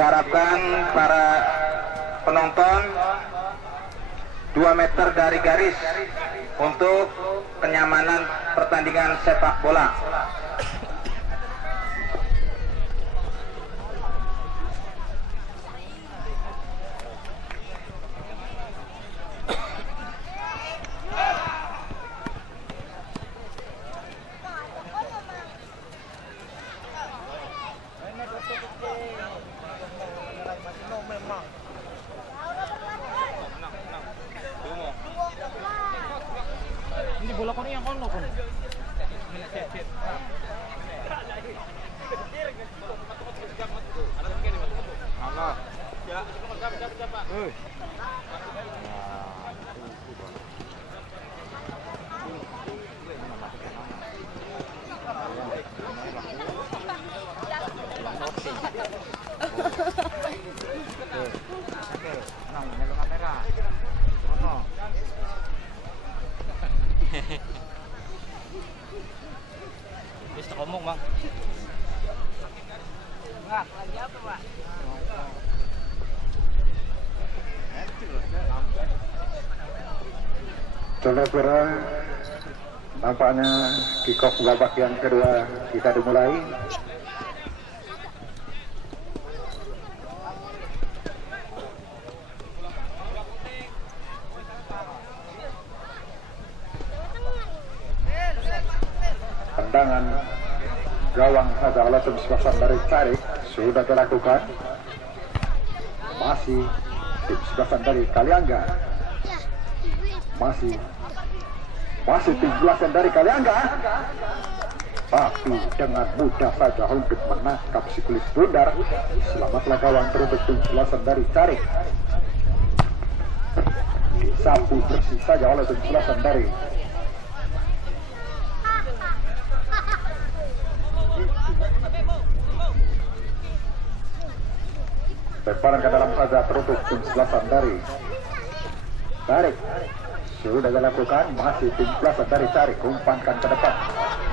Diharapkan para penonton 2 meter dari garis untuk kenyamanan pertandingan sepak bola. Ini bola kon yang kono kon. Allah. Ya, siapa? Bisa ngomong, Bang. Enggak, lagi apa, Pak? Saudara, nampaknya kick-off babak yang kedua kita dimulai. Tendangan gawang saja oleh tim sebelah dari Tarik sudah dilakukan. Masih tim sebelah dari Kaliangga. Masih tim sebelah dari Kaliangga. Tapi dengan mudah saja untuk menangkap si kulit bundar. Selamatlah gawang teruntuk tim sebelah dari Tarik. Disapu bersih saja oleh tim sebelah dari lemparan ke dalam saja teruntuk tim sebelah dari Tarik. Sudah dilakukan, masih tim sebelah dari Tarik, umpankan ke depan.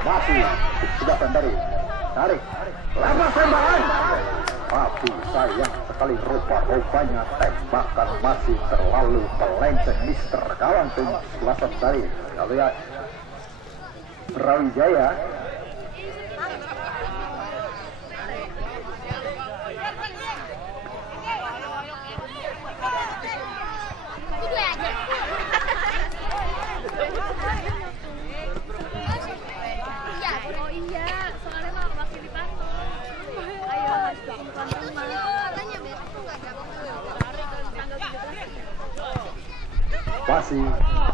Masih tim sebelah dari Tarik. Lepas tembakan. Tapi sayang sekali rupa-rupanya tembakan masih terlalu melenceng Mister gawang tim sebelah dari Brawijaya. Masih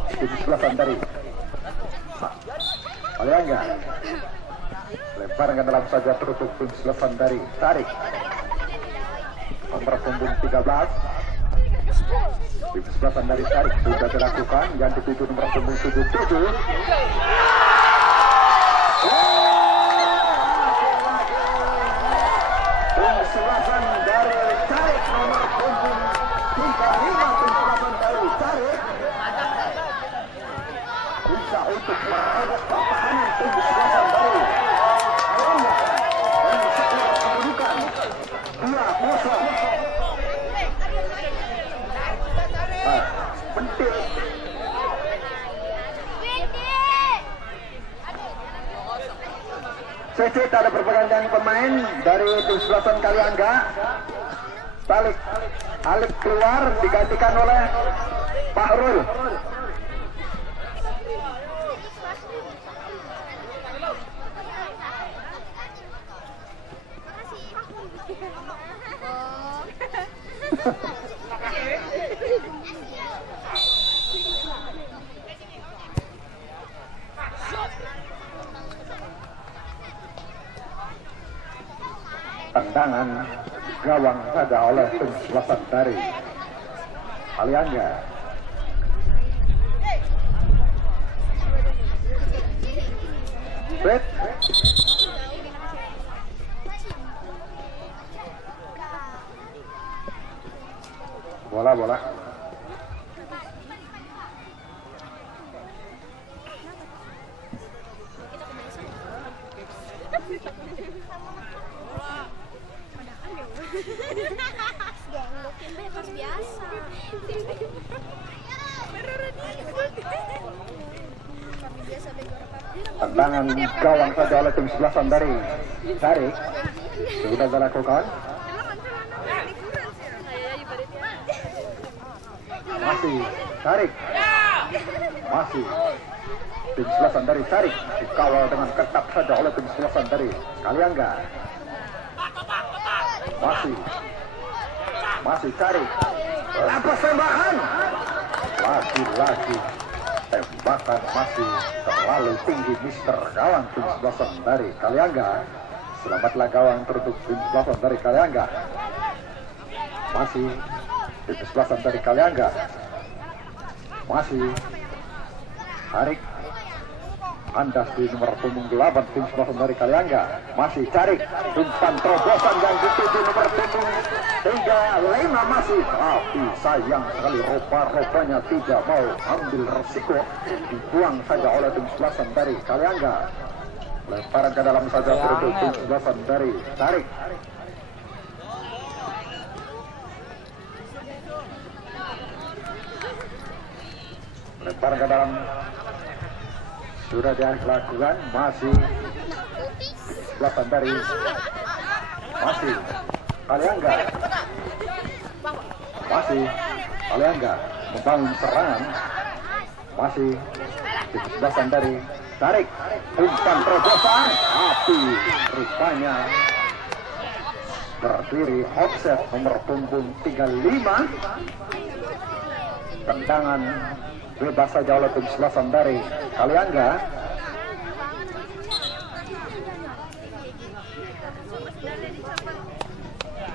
tim sebelah dari Kaliangga. Lemparan ke dalam saja tertutup tim sebelah dari Tarik. Nomor punggung 13. Tim sebelah dari Tarik sudah dilakukan. Yang dituju nomor punggung 77. Tim sebelah dari Tarik nomor punggung 35. Tim sebelah dari Tarik bisa untuk merebut pertahanan tim sebelah dari Kaliangga dan skor kedudukan 2-0. Penting CC ada pergantian pemain dari tim sebelah Kaliangga. Alif keluar digantikan oleh Pak Rul. Tendangan gawang saja oleh tim sebelah dari Kaliangga. Red. Bola. Bebas biasa. Kami biasa Tendangan gawang saja oleh tim sebelah Sandari. Tarik. Sudah dilakukan. Masih tarik. Masih. Tim sebelah Sandari tarik. Dikawal dengan ketat saja oleh tim sebelah Sandari. Kaliangga. Masih tarik. Lepas tembakan. Lagi-lagi. Tembakan masih terlalu tinggi Mister gawang tim sebelah Sandari Kaliangga. Selamatlah gawang tertutup tim sebelah Sandari Kaliangga. Masih tim sebelah Sandari Kaliangga. Masih tarik. Andas di nomor punggung 8 tim sebelah Sandari Kaliangga. Masih tarik. Umpan terobosan yang dituju nomor punggung 35 masih. Tapi sayang sekali rupa-rupanya tidak mau ambil resiko. Dibuang saja oleh tim sebelah Sandari Kaliangga. Lemparan ke dalam saja tertutup tim sebelah Sandari. Tarik. Lemparan ke dalam. Sudah dilakukan, masih sebelah Sandari, masih Kaliangga, membangun serangan, masih sebelah Sandari, tarik, umpan terobosan, tapi rupanya berdiri offset nomor punggung 35, tendangan bebas saja oleh tim sebelah Sandari Kaliangga.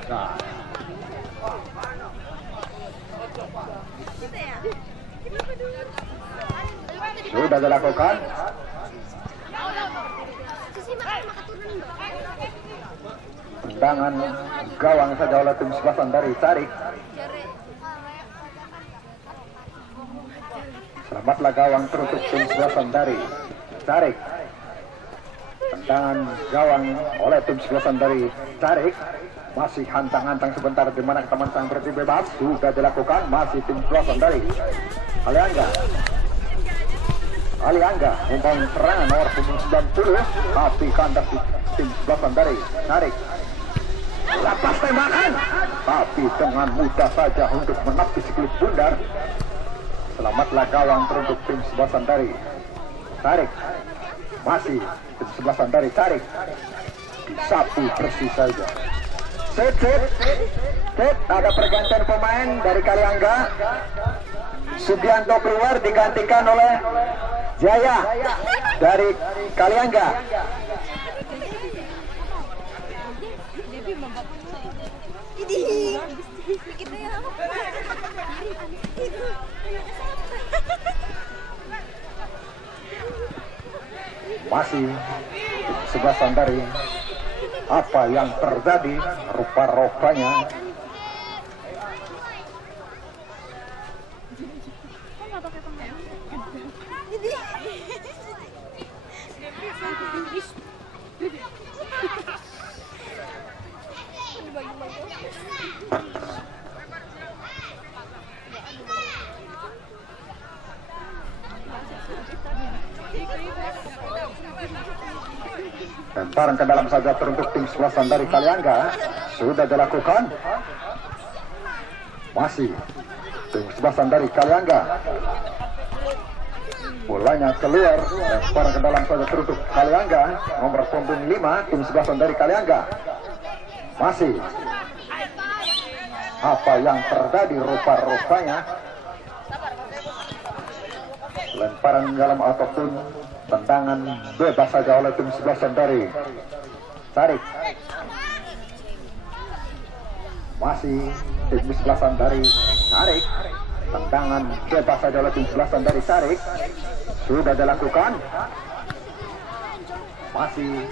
Nah. Sudah dilakukan. Tendangan gawang saja oleh tim sebelah Sandari. Tarik. Selamatlah gawang tertutup tim sebelah Sandari. Tarik. Tendangan gawang oleh tim sebelah Sandari. Tarik. Masih hantang-hantang sebentar di mana teman sang berarti bebas. Sudah dilakukan. Masih tim sebelah Sandari. Kaliangga membangun serangan nomor 90. Tapi kandas di tim sebelah Sandari. Tarik. Lepas tembakan. Tapi dengan mudah saja untuk menepis klip bundar. Selamatlah gawang teruntuk tim sebelah Sandari. Tarik. Masih tim sebelah Sandari. Tarik. Disapu bersih saja. Set. Ada pergantian pemain dari Kaliangga. Sugianto keluar digantikan oleh Jaya dari Kaliangga. Masih sebelah Sandari. Apa yang terjadi? Rupa-rupanya lemparan ke dalam saja teruntuk tim sebelah Sandari Kaliangga. Sudah dilakukan. Masih tim sebelah Sandari Kaliangga. Bolanya keluar. Lemparan ke dalam saja teruntuk Kaliangga. Nomor punggung 5 tim sebelah Sandari Kaliangga. Masih. Apa yang terjadi rupa-rupanya? Lemparan dalam ataupun tendangan bebas saja oleh tim sebelah Sandari. Tarik. Masih tim sebelah Sandari. Tarik. Tendangan bebas saja oleh tim sebelah Sandari. Tarik. Sudah dilakukan. Masih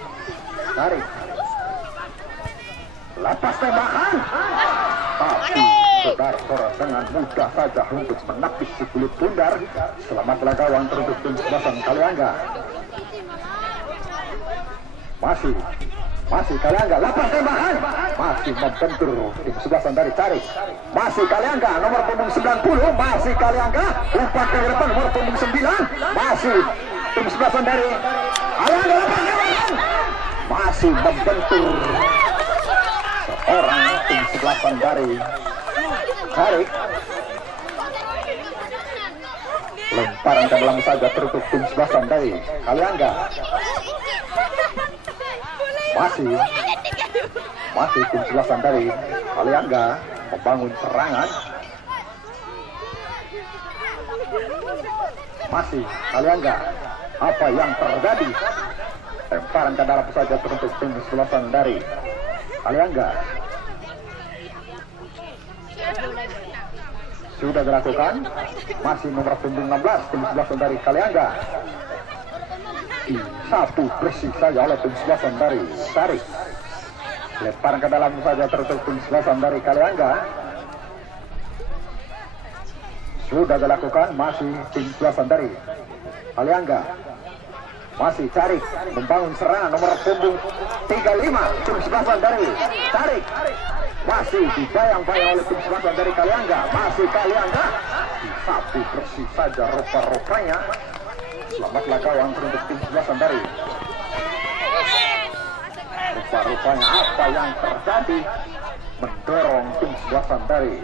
tarik. Lepas tembakan. Tapi saudara dengan mudah saja untuk menepis si kulit bundar. Selamatlah gawang teruntuk tim sebelah Kaliangga. Masih Masih Kaliangga, lepas tembakan. Masih membentur tim sebelah Sandari tarik. Masih Kaliangga, nomor punggung 90. Masih Kaliangga, umpan ke depan nomor punggung 9. Masih tim sebelah Sandari. Kaliangga lepas tembakan. Masih membentur seorang tim sebelah Sandari tarik. Lemparan ke dalam saja tertutup tim sebelah Sandari. Kaliangga masih tim sebelah Sandari. Kaliangga membangun serangan. Masih Kaliangga, apa yang terjadi? Lemparan ke dalam saja tertutup tim sebelah Sandari. Kaliangga sudah dilakukan. Masih nomor punggung 16 tim sebelah Sandari. Kaliangga satu bersih saja oleh tim sebelah Sandari tarik. Lemparan ke dalam saja tertutup tim sebelah Sandari. Kaliangga sudah dilakukan. Masih tim sebelah Sandari. Kaliangga masih tarik, membangun serangan nomor punggung 35 tim sebelah Sandari tarik. Masih dibayang-bayang oleh tim sebelah Sandari. Kaliangga masih Kaliangga satu bersih saja rupa-rupanya. Selamatlah kawan untuk tim sebelah Sandari. Rupa-rupanya apa yang terjadi? Mendorong tim sebelah Sandari.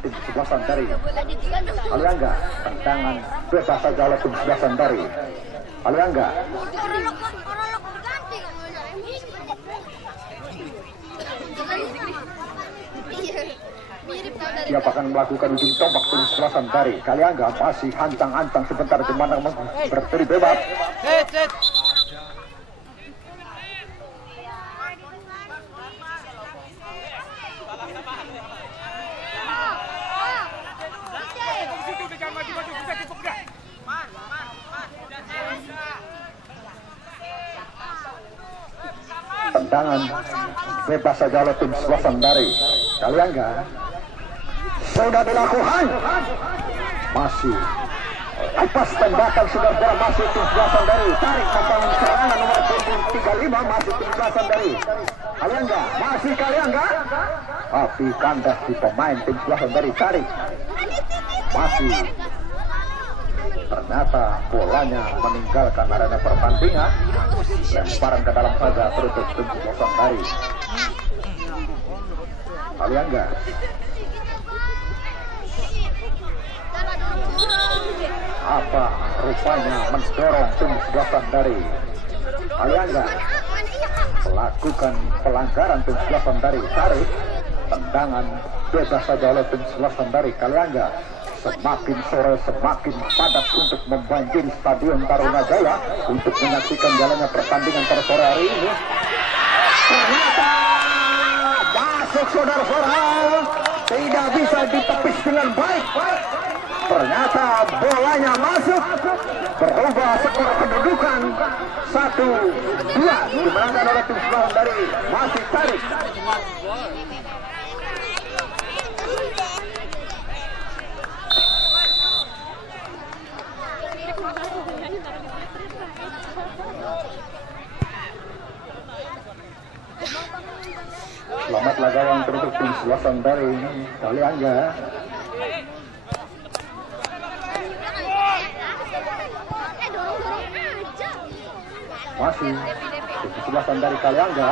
Tim sebelah Sandari. Kaliangga, tendangan bebas saja oleh tim sebelah Sandari. Kaliangga siapa akan melakukan ujung tombak tim sebelah Sandari. Kaliangga masih hancang-hancang sebentar di mana berdiri bebas. Tendangan bebas saja oleh tim sebelah Sandari. Kaliangga sudah dilakukan. Masih lepas tembakan sudah bola masih tim sebelah Sandari tarik membangun serangan nomor punggung 35. Masih tim sebelah Sandari. Kaliangga masih Kaliangga tapi kandas di pemain tim sebelah Sandari tarik. Masih ternyata bolanya meninggalkan arena pertandingan. Lemparan ke dalam saja tertutup tim sebelah Sandari. Kaliangga apa rupanya mendorong tim sebelah Sandari. Kaliangga melakukan pelanggaran tim sebelah Sandari tarik. Tendangan bebas saja oleh tim sebelah Sandari. Kaliangga semakin sore semakin padat untuk membanjiri Stadion Tarunajaya untuk menyaksikan jalannya pertandingan pada sore hari ini. Ternyata masuk saudara-saudara, tidak bisa ditepis dengan baik. Ternyata bolanya masuk, berubah skor kedudukan 1-2 dimenangkan oleh tim sebelah dari Masih tarik. Selamatlah gawang tertutup tim sebelah Sandari. Kaliangga masih tim sebelah Sandari. Kaliangga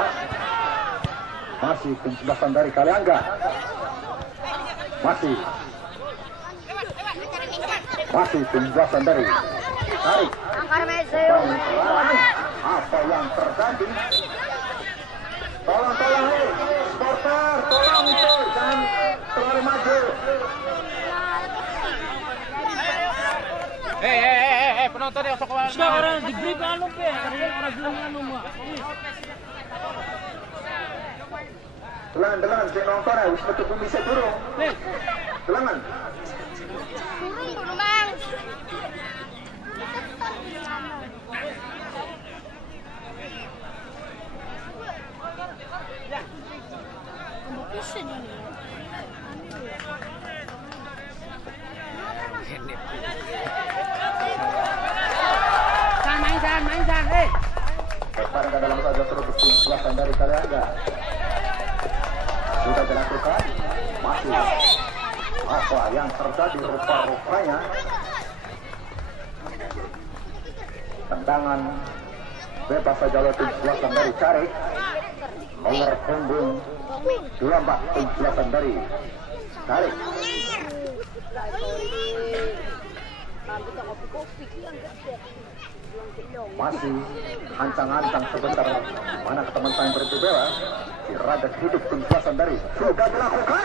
masih tim sebelah Sandari. Kaliangga masih tim sebelah Sandari tarik. Apa yang terjadi? Tolong supporter, tolong itu jangan keluar maju. Penonton yang sok warna. Sekarang di brief anu pe, karena bilang anu mah. Delan, si nonton ya, wis metu bisa turun. Delangan. Turun, Bang. Main, Lemparan ke dalam saja terus tim sebelah yang terjadi rupa-rupanya tendangan bebas saja oleh tim sebelasan dari Carik. Nomor punggung 24 tim sebelasan dari Carik. Masih hancang-hancang sebentar, mana ke teman saya berhenti bela. Dirajak hidup tim sebelasan dari sudah dilakukan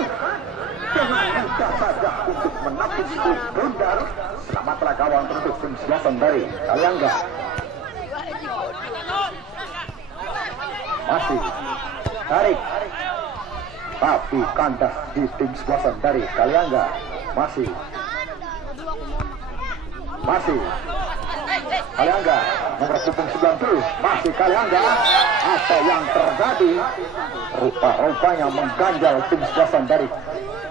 dengan mudah saja untuk menapis bundar. Selamatlah gawang untuk tim sebelasan dari Kaliangga. Masih tarik, tapi kandas di tim sebelasan dari Kaliangga. Masih Kaliangga nomor punggung 90, masih Kaliangga. Apa yang terjadi? Rupa-rupanya mengganjal tim sebelasan dari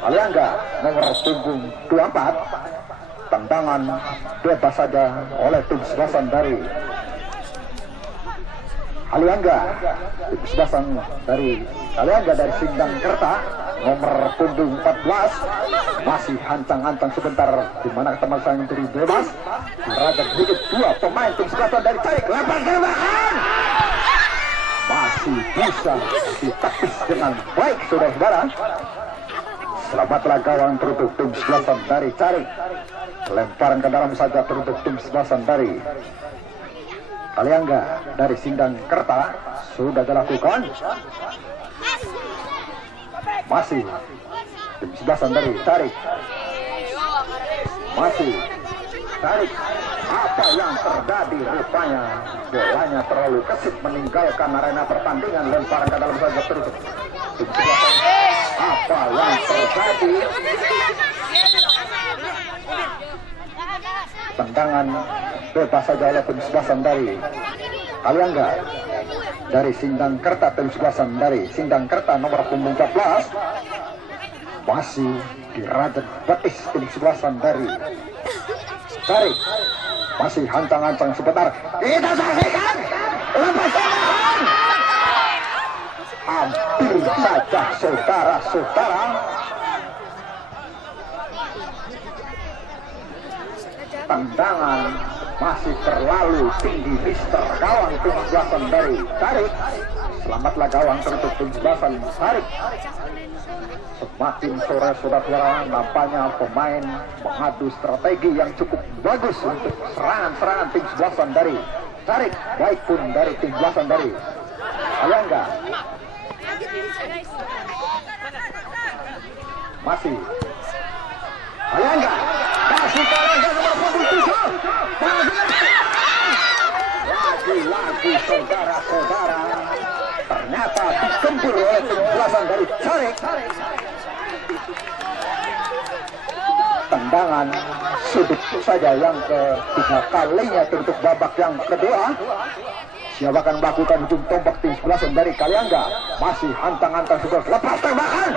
Kaliangga nomor punggung 24. Tendangan bebas saja oleh tim sebelasan dari Kaliangga. Tim sebelasan dari Kaliangga dari Sindang Kerta nomor punggung 14 masih hancang-hancang sebentar, di mana teman saya mencuri bebas. Dirajak hidup dua pemain tim sebelasan dari Carik. Lempar tembakan masih bisa ditepis dengan baik, saudara-saudara. Selamatlah gawang teruntuk tim sebelasan dari Carik. Lemparan ke dalam saja teruntuk tim sebelasan dari Kaliangga dari Sindang Kerta sudah dilakukan. Masih tim sebelasan dari Carik. Masih Carik. Apa yang terjadi? Rupanya bolanya terlalu kesit meninggalkan arena pertandingan. Lemparan ke dalam saja teruntuk tim sebelasan. Apa yang terjadi? Tendangan bebas saja oleh tim sebelasan dari Kaliangga dari Sindang Kerta. Tim sebelasan dari Sindang Kerta nomor punggung 14 masih dirajak betis tim sebelasan dari Carik. Masih hancang-hancang sebentar, kita saksikan lepasan. Hampir saja saudara-saudara, tendangan masih terlalu tinggi Mister gawang tim sebelasan dari Carik. Selamatlah gawang teruntuk tim sebelasan Carik. Semakin sore saudara-saudara, nampaknya pemain mengadu strategi yang cukup bagus untuk serangan-serangan tim sebelasan dari Carik, baik pun dari tim sebelasan dari Kaliangga. Masih Kaliangga, masih Kaliangga nomor punggung 7. Lagi-lagi saudara-saudara, ternyata digempur oleh tim sebelasan dari Carik. Tendangan sudut saja yang ketiga kalinya untuk babak yang kedua. Siapa akan melakukan ujung tombak tim sebelasan dari Kaliangga? Masih hantang-hantang sudah lepas tembakan.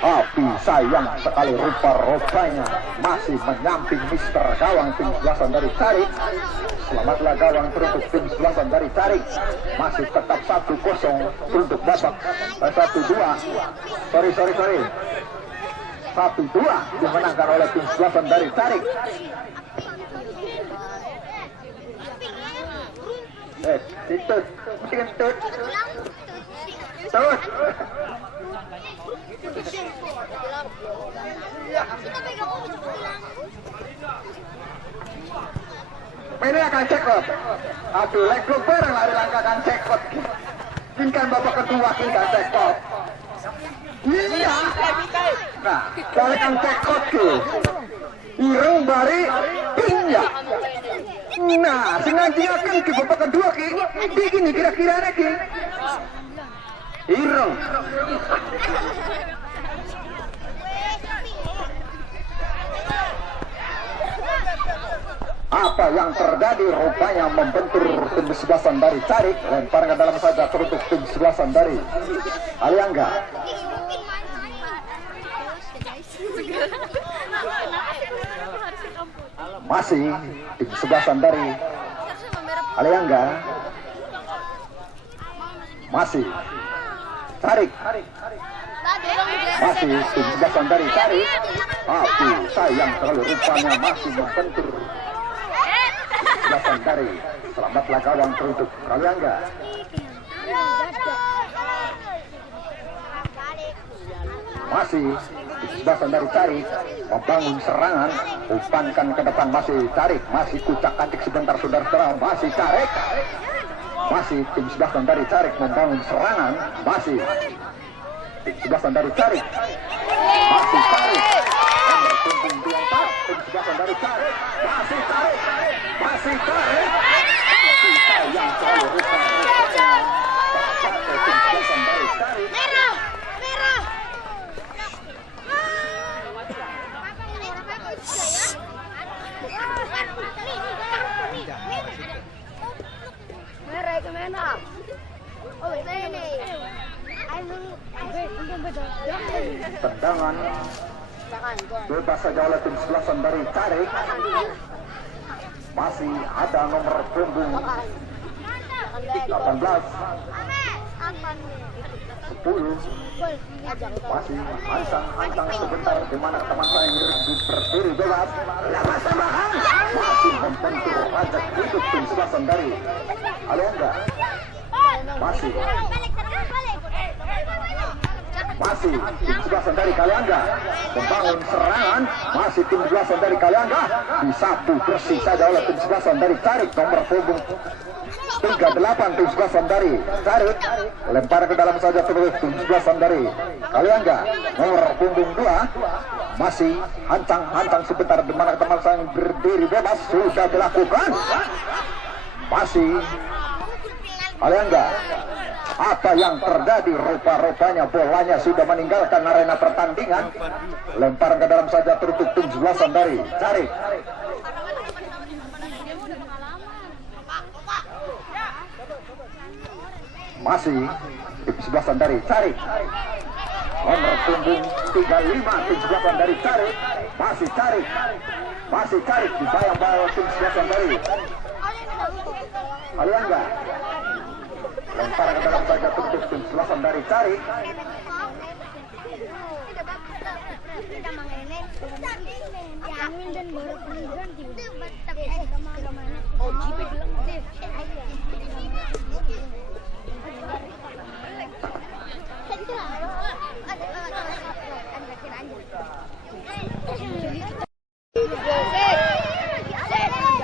Tapi sayang sekali rupa-rupanya masih menyamping Mister gawang tim sebelasan dari Carik. Selamatlah gawang teruntuk tim sebelasan dari Carik. Masih tetap 1-0 untuk babak 1-2. Sorry. 1-2 dimenangkan oleh tim sebelasan dari Carik. Tut. Ini akan cekot. Aduh, legluk bareng lari langkakan cekot. Kinkan babak kedua kinkan cekot. Iya. Nah, balikan cekot ke. Ireng bari pinja. Nah, sengaja akan ke babak kedua ki. Begini kira-kira ki. Ireng. Apa yang terjadi? Rupanya membentur tim sebelasan dari Carik. Lempar ke dalam saja teruntuk tim sebelasan dari Kaliangga. Masih tim sebelasan dari Kaliangga. Masih tarik. Masih tim sebelasan dari tarik. Aduh, sayang terlalu rupanya masih membentur. Sebelasan dari. Selamatlah gawang teruntuk Kaliangga. Masih sebelasan dari tarik membangun serangan, umpankan ke depan, masih tarik, masih kucak-kacik sebentar saudara-saudara, masih tarik, masih tim sebelasan dari tarik membangun serangan, masih tim sebelasan dari tarik, masih tarik, nomor punggung 24, tim sebelasan dari tarik, masih tarik, masih tarik, masih sayang selalu rupanya tercapai tim sebelasan dari tarik. Tendangan bebas saja oleh tim sebelasan dari tarik. Masih ada nomor punggung 18 10. Masih ancang sebentar, di mana teman saya berdiri bebas. Lepas tambahan masih membentur rajak hidup tim sebelasan dari Kaliangga. Masih tim sebelasan dari Kaliangga membangun serangan, masih tim sebelasan dari Kaliangga disapu bersih saja oleh tim sebelasan dari tarik, nomor punggung 38 tim sebelasan dari tarik, lempar ke dalam saja terus tim sebelasan dari Kaliangga, nomor punggung 2 masih hancang sebentar, di mana teman saya berdiri bebas sudah dilakukan, masih Kaliangga. Apa yang terjadi? Rupa-rupanya bolanya sudah meninggalkan arena pertandingan. Lempar ke dalam saja tertutup tim sebelasan dari tarik. Masih tim sebelasan dari tarik, nomor punggung 35 tim sebelasan dari tarik, masih tarik dibayang-bayang tim sebelasan dari Kaliangga. Lempar ke dalam saja tutup tim sebelasan dari tarik.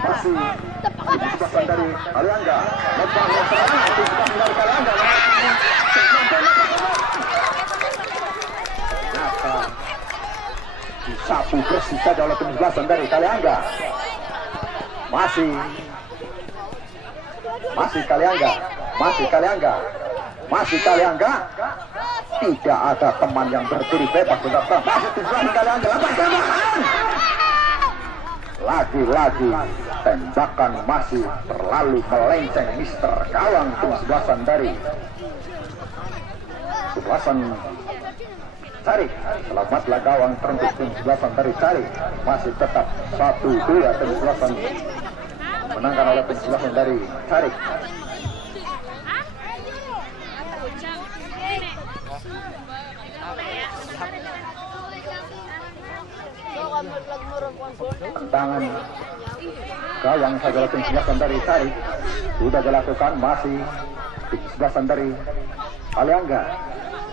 Masih sebelasan dari Kaliangga membangun serangan, tim sebelasan dari Kaliangga disapu bersih saja oleh tim sebelasan dari Kaliangga. Masih Kaliangga, tidak ada teman yang berdiri bebas, saudara. Masih tim sebelasan Kaliangga, lepas tembakan. Lagi-lagi tembakan masih terlalu melenceng Mister Gawang tim sebelasan dari tarik. Selamatlah gawang teruntuk tim sebelasan dari tarik. Masih tetap 1-2 tim sebelasan menangkan oleh tim sebelasan dari tarik. Tendangan gawang saja tim sebelasan dari tarik sudah dilakukan, masih tim sebelasan dari Kaliangga,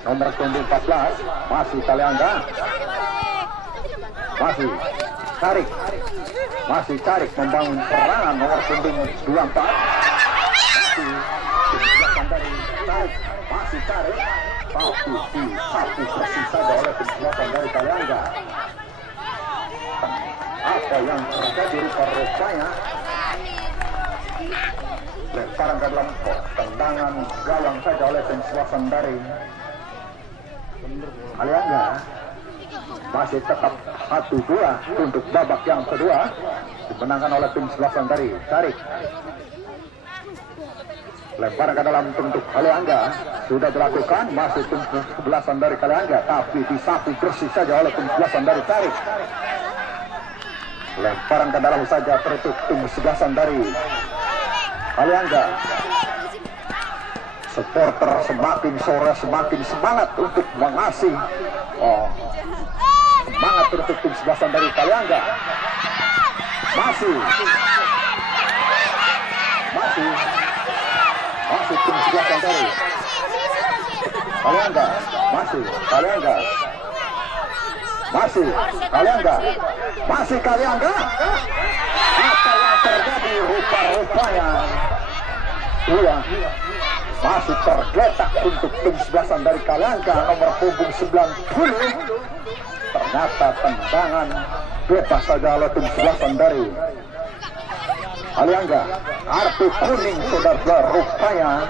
nomor punggung 14 masih Kaliangga, masih tarik membangun serangan, nomor punggung 24 masih tim sebelasan dari tarik, masih tarik, satu bersih saja oleh tim sebelasan dari Kaliangga. Apa yang terjadi? Rupanya lemparan ke dalam tendangan gawang saja oleh tim sebelasan dari Kaliangga. Masih tetap 1-2 untuk babak yang kedua, dimenangkan oleh tim sebelasan dari tarik. Lemparan ke dalam untuk Kaliangga sudah dilakukan, masih tim sebelasan dari Kaliangga, tapi disapu bersih saja oleh tim sebelasan dari tarik. Lemparan ke dalam saja tertutup tim sebelasan dari Kaliangga. supporter semakin sore semakin semangat untuk mengasih semangat untuk tim sebelasan dari Kaliangga. Masih tim sebelasan dari Kaliangga. Masih Kaliangga. Apa yang terjadi rupa-rupanya masih tergeletak untuk tim sebelasan dari Kaliangga nomor punggung 90. Ternyata tendangan bebas saja oleh tim sebelasan dari Kaliangga. Kartu kuning saudara rupanya.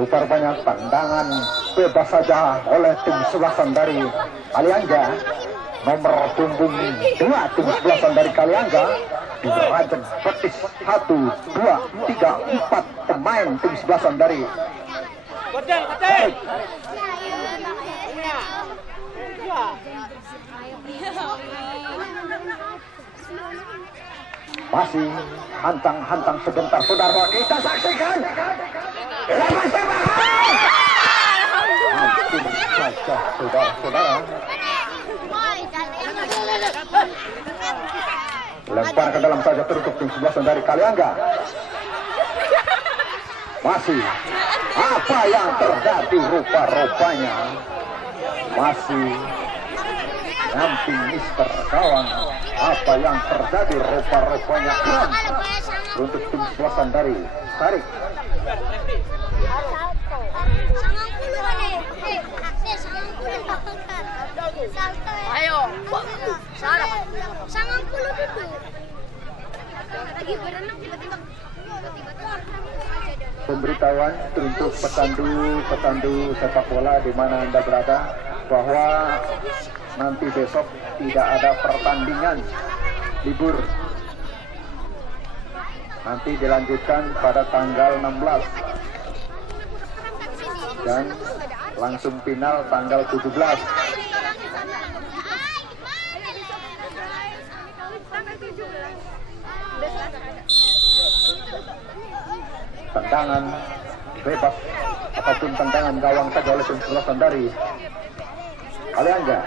Rupanya tendangan bebas saja oleh tim sebelasan dari Kaliangga nomor punggung 2 tim sebelasan dari Kaliangga di derajat betis 1, 2, 3, 4 pemain tim sebelasan dari masih hancang sebentar saudara kita saksikan. Lepas tembakan. Hampir saja saudara-saudara. Lempar ke dalam saja tertutup tim sebelasan dari Kaliangga. Masih apa yang terjadi rupa-rupanya masih nanti Mister Gawang. Apa yang terjadi rupa-rupanya untuk tim sebelasan dari Tarik. Ayo, sangat puluh dulu. Lagi berenang tiba-tiba. Pemberitahuan untuk petandu sepak bola di mana Anda berada bahwa nanti besok tidak ada pertandingan, libur. Nanti dilanjutkan pada tanggal 16 dan langsung final tanggal 17. Tendangan bebas ataupun tendangan gawang saja oleh tim sebelasan dari Kaliangga.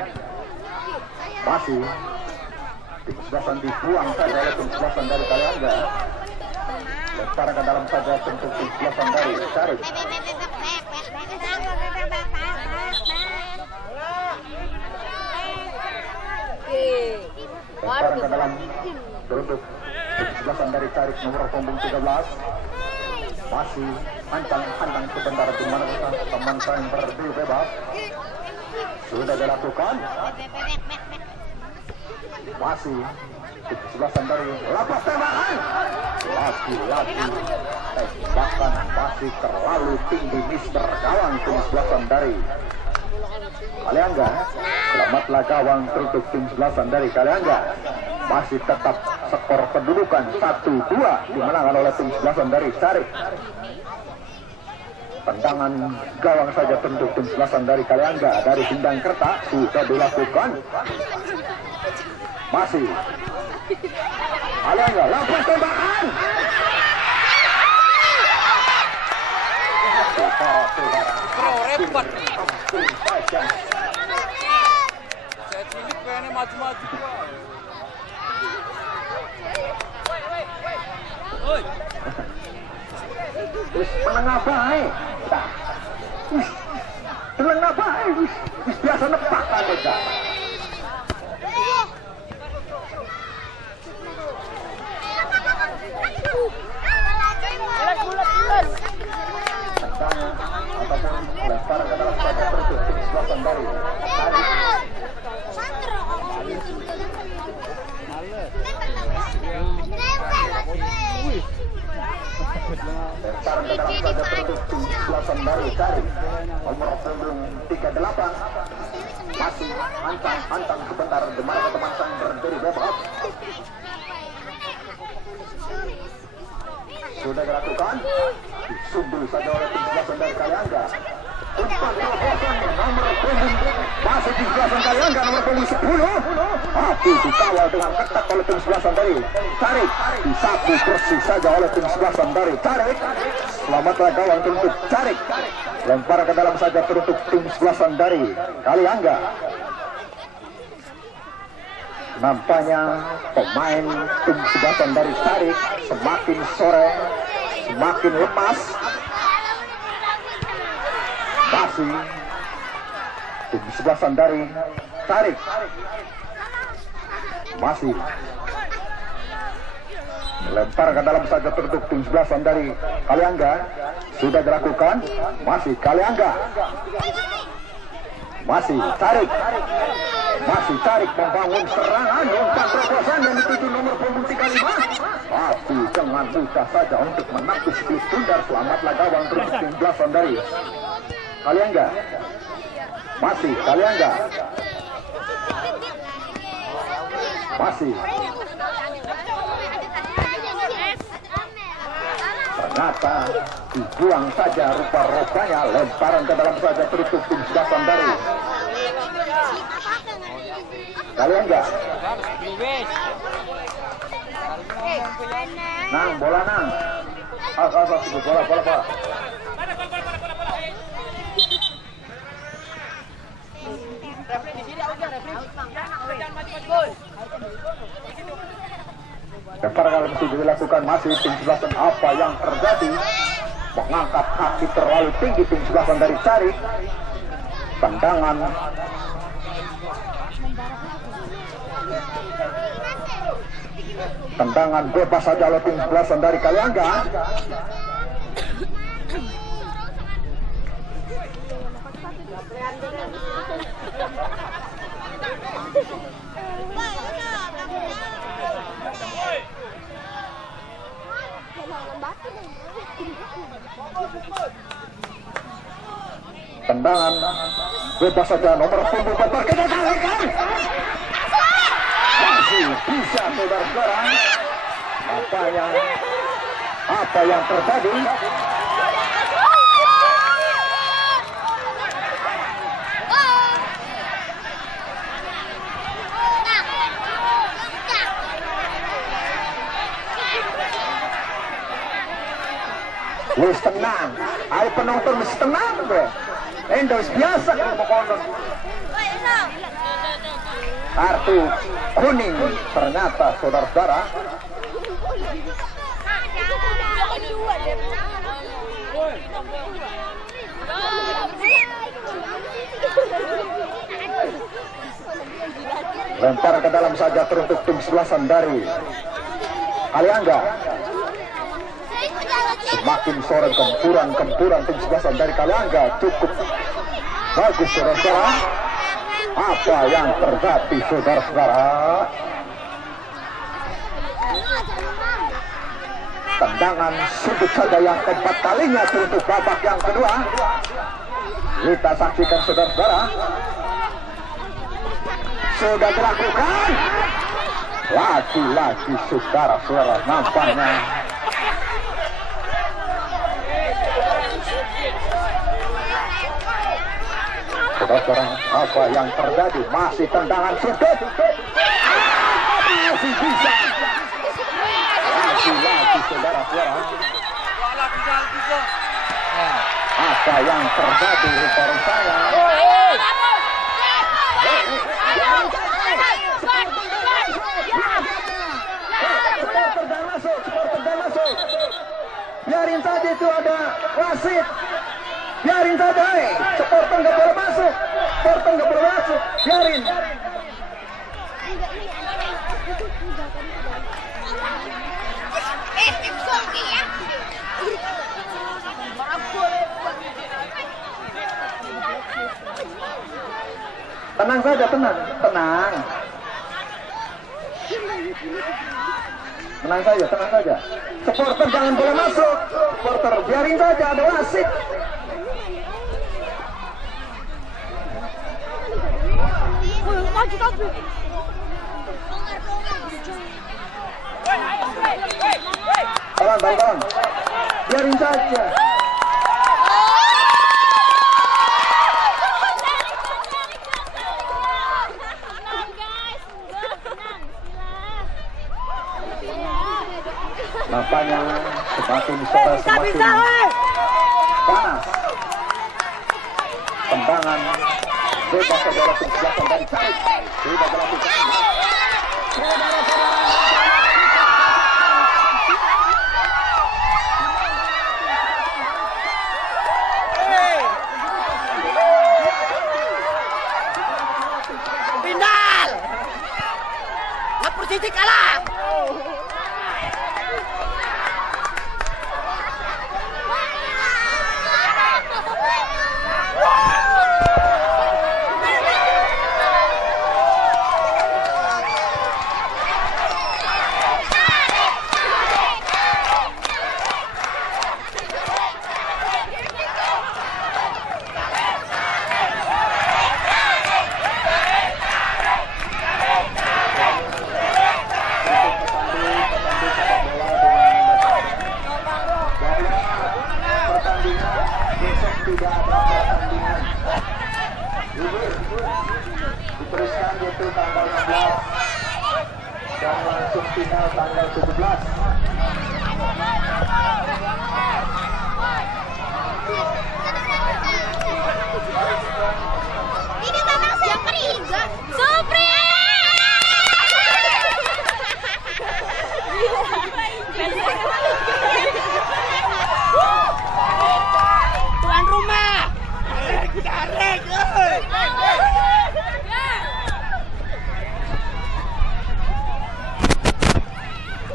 Masih tim sebelasan dibuang saja oleh tim sebelasan dari Kaliangga. Lempar ke dalam saja untuk tim sebelasan dari Tarik. Lempar ke dalam untuk tim sebelasan dari Tarik nomor punggung 13. Masih hancang sebentar di mana teman saya yang berdiri bebas sudah dilakukan. Masih di sebelasan dari lapas tembakan. Lagi-lagi tembakan masih terlalu tinggi Mister Gawang tim sebelasan dari Kaliangga. Selamatlah gawang untuk tim sebelasan dari Kaliangga. Masih tetap skor kedudukan 1-2 dimenangkan oleh tim sebelasan dari Tarik. Tendangan gawang saja untuk tim sebelasan dari Kaliangga dari Sindang Kerta sudah dilakukan. Masih Kaliangga lapas tembakan. Repot. Saya cilik kayaknya maju-maju. Oi. Wis menengah bae. Tah. Wis menengah bae wis biasa nepak karo dak. Bulat. Ataupun lempar ke dalam saja tertutup tim sebelasan dari Tarik. Lempar ke dalam saja tertutup tim sebelasan dari Tarik nomor punggung 38. masih hantam sebentar Demar ke teman sang berdiri bebas. Sudah dilakukan, disundul saja oleh tim sebelah dari Kaliangga. Umpan terobosan nomor punggung masih di sebelah Kaliangga nomor punggung 10. Tapi dikawal dengan ketat oleh tim sebelah dari Tarik, disapu bersih saja oleh tim sebelah dari Tarik. Selamatlah gawang untuk Tarik. Lempar ke dalam saja teruntuk tim sebelah dari Kaliangga. Nampaknya pemain tim sebelah dari Tarik semakin sore, semakin lemas. Masih tim sebelah dari Tarik masih lempar ke dalam saja teruntuk tim sebelah dari Kaliangga. Sudah dilakukan, masih Kaliangga, masih Tarik membangun serangan. Umpan terobosan yang dituju nomor punggung 35, tapi dengan mudah saja untuk menepis klip tundar. Selamatlah gawang teruntuk tim belasan dari Kaliangga. Masih Kaliangga, masih ternyata dibuang saja rupa-rupanya. Lemparan ke dalam saja tertutup tim belasan dari Kaliangga. Nang bola nang. Bola. Lempar kalau mesti dilakukan masih tim sebelasan. Apa yang terjadi? Mengangkat kaki terlalu tinggi tim sebelasan dari Tarik. Tendangan bebas saja oleh tim sebelasan dari Kaliangga. Tendangan bebas saja nomor punggung 4 kita tawarkan. Masih bisa saudara-saudara. Apa yang terjadi? Wis tenang, ayo penonton mesti tenang be. Endos biasa kan pokoknya. Kartu kuning ternyata saudara-saudara. Lempar ke dalam saja teruntuk tim sebelasan dari Kaliangga. Semakin sore gempuran tim sebelasan dari Kaliangga cukup bagus saudara-saudara. Apa yang terjadi saudara-saudara? Tendangan sudut saja yang keempat kalinya untuk babak yang kedua. Kita saksikan saudara-saudara. Sudah dilakukan. Lagi-lagi saudara-saudara nampaknya. Saudara-saudara, apa yang terjadi? Masih tendangan sudut. Masih bisa. Lagi-lagi saudara-saudara. Apa yang terjadi rupa-rupanya? Supporter dan masuk. Biarin saja itu ada wasit. Biarin saja, supporter nggak boleh masuk. Supporter nggak boleh masuk. Biarin. Tenang saja, tenang. Tenang saja. Supporter jangan boleh masuk. Supporter biarin saja, ada wasit. Maju tapi. Kawan, baik kawan. Biarin saja. Nampaknya semakin sore semakin panas. Tendangan bebas saudara tim belakang dari Tarik sudah dilakukan. Pindal. Lapor Siti kalah. Diteruskan yaitu tanggal 16 dan langsung final tanggal 17. Ini memang Supri. Supri. Tuan rumah. Garek.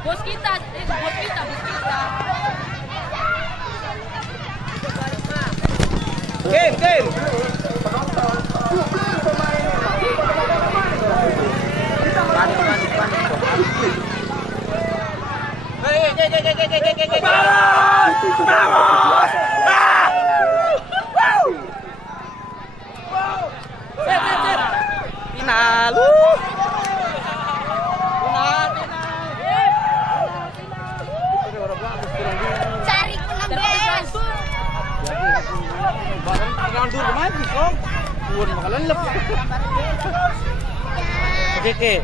Bos kita. Game. Final. Cari penambah. Jangan dulu main, Bro. Bukan bakalan lep. Oke.